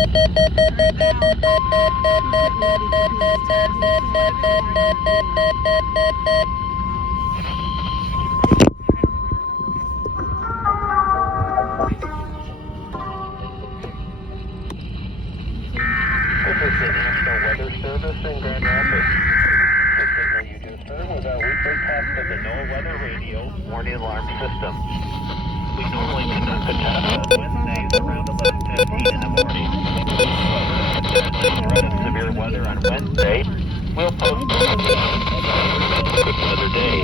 This is the National Weather Service in Grand Rapids. The signal you just heard was our weekly test of the NOAA Weather Radio warning alarm system. We normally conduct the test on Wednesdays around 11:15 in the morning. However, if there's a threat of severe weather on Wednesday, we'll postpone the test to another day.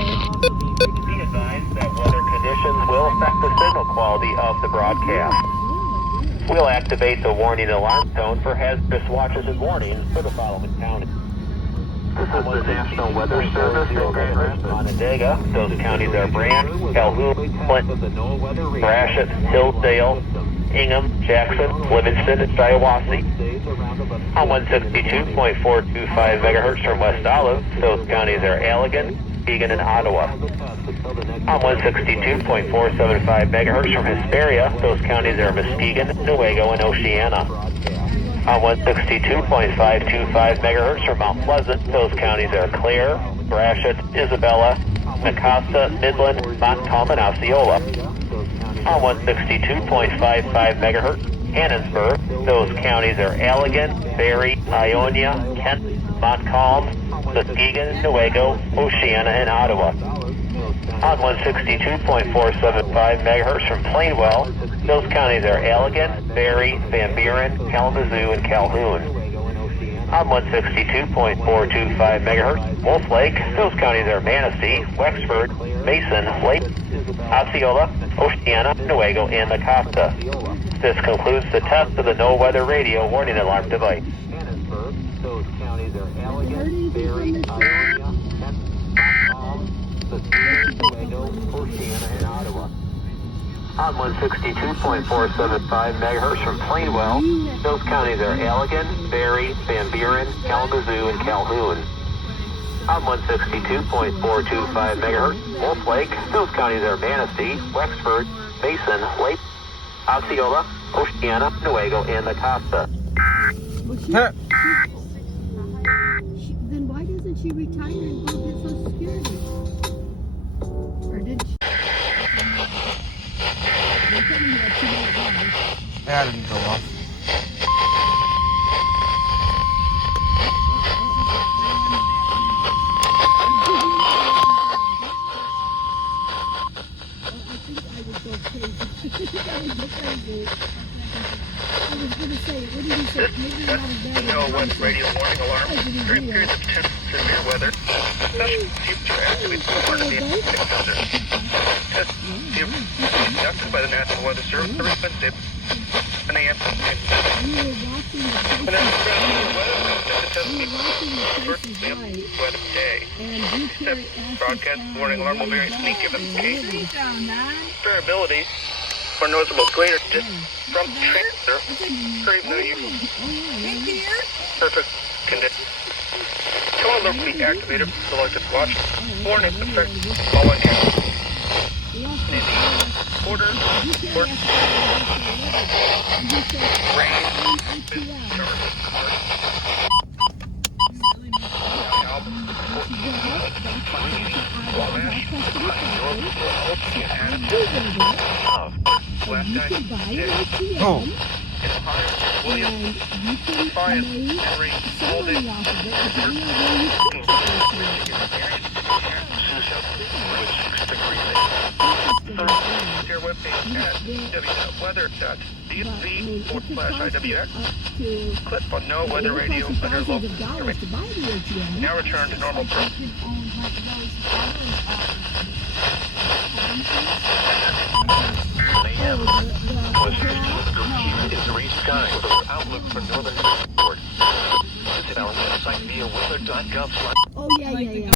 Be advised that weather conditions will affect the signal quality of the broadcast. We'll activate the warning alarm tone for hazardous watches and warnings for the following counties. This is the National Weather Service in Grand Rapids, Onondaga. Those counties are Brant, Calhoun, Clinton, Gratiot, Hillsdale, Ingham, Jackson, Livingston, and Shiawassee. On 162.425 megahertz from West Olive, those counties are Allegan, Muskegon, and Ottawa. On 162.475 megahertz from Hesperia, those counties are Muskegon, Newaygo, and Oceana. On 162.525 megahertz from Mount Pleasant, those counties are Clare, Gratiot, Isabella, Mecosta, Midland, Montcalm, and Osceola. On 162.55 megahertz, Cannonsburg, those counties are Allegan, Barrie, Ionia, Kent, Montcalm, Muskegon, Newaygo, Oceana, and Ottawa. On 162.475 megahertz from Plainwell, those counties are Allegan, Barrie, Van Buren, Kalamazoo, and Calhoun. On 162.425 megahertz, Wolf Lake, those counties are Manistee, Wexford, Mason, Lake, Osceola, Oceana, Newaygo, and Mecosta. This concludes the test of the NOAA Weather Radio warning alarm device. Those counties are Allegan, Barrie, Ionia, Kent, Montcalm, Muskegon, Newaygo, Oceana, and Ottawa. On 162.475 megahertz from Plainwell, those counties are Allegan, Barrie, Van Buren, Kalamazoo, and Calhoun. On 162.425 megahertz, Wolf Lake, those counties are Manistee, Wexford, Mason, Lake, Osceola, Oceana, Newaygo, and Mecosta. Then why doesn't she retire and go get Social Security? Or did she? They told me that she didn't go. Yeah, I didn't go off. NOAA Weather Radio warning alarm during periods of intense severe weather, especially future activities under the calendar. Test conducted by the National Weather Service Wednesday, 10 a.m. And then the weather test weather day. Except broadcast warning alarm will vary any given case. Variability or noticeable greater distance from transmitter or even though you perfect conditions. Tone alert will be activated for selected watch. Warning affect following actions. Maybe order, work, rain, Oh. William, Brian, Henry, Holden, your webpage at www.weather.dc/IWX. Click on No Weather Radio under local information. Now return to normal programming. Is gray skies with our outlook for northern report. Visit our website via weather.gov. Oh, yeah.